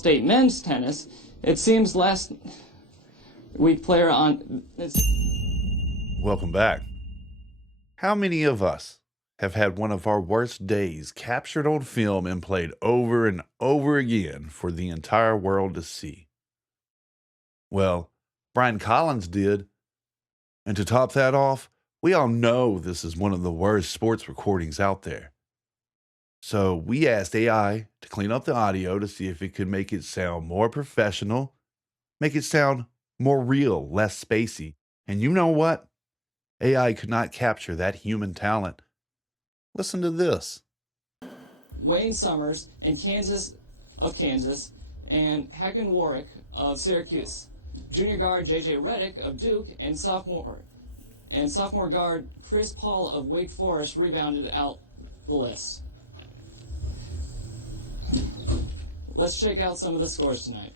State men's tennis, it seems last week player on... Welcome back. How many of us have had one of our worst days captured on film and played over and over again for the entire world to see? Well, Brian Collins did. And to top that off, we all know this is one of the worst sports recordings out there. So we asked AI to clean up the audio to see if it could make it sound more professional, make it sound more real, less spacey. And you know what? AI could not capture that human talent. Listen to this. Wayne Summers and Kansas, and Hagen Warwick of Syracuse. Junior guard J.J. Redick of Duke and sophomore guard Chris Paul of Wake Forest rebounded out the list. Let's check out some of the scores tonight.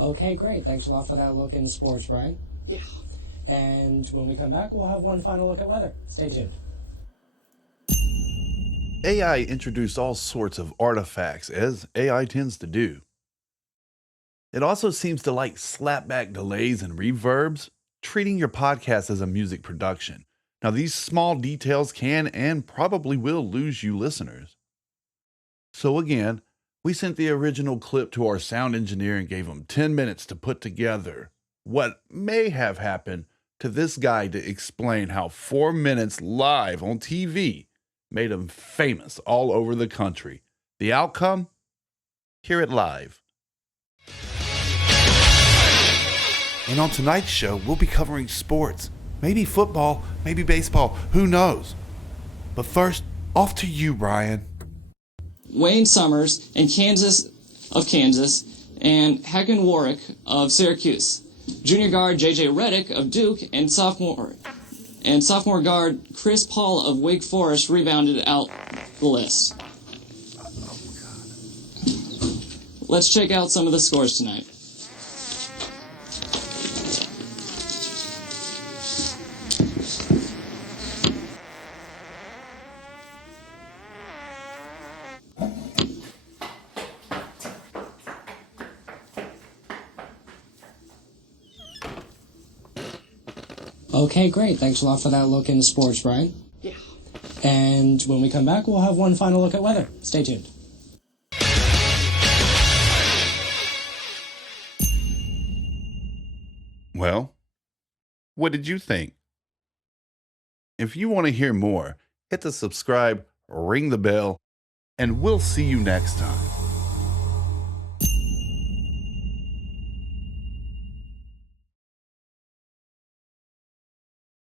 Okay, great. Thanks a lot for that look into sports, Brian. Yeah. And when we come back, we'll have one final look at weather. Stay tuned. AI introduced all sorts of artifacts, as AI tends to do. It also seems to like slapback delays and reverbs, treating your podcast as a music production. Now, these small details can and probably will lose you listeners. So again, we sent the original clip to our sound engineer and gave him 10 minutes to put together what may have happened to this guy to explain how 4 minutes live on TV made him famous all over the country. The outcome? Hear it live. And on tonight's show, we'll be covering sports. Maybe football, maybe baseball, who knows? But first, off to you, Brian. Wayne Summers and Kansas, and Hagen Warwick of Syracuse. Junior guard J.J. Redick of Duke and sophomore guard Chris Paul of Wake Forest rebounded out the list. Let's check out some of the scores tonight. Okay, great. Thanks a lot for that look into sports, Brian. Yeah. And when we come back, we'll have one final look at weather. Stay tuned. Well, what did you think? If you want to hear more, hit the subscribe, ring the bell, and we'll see you next time.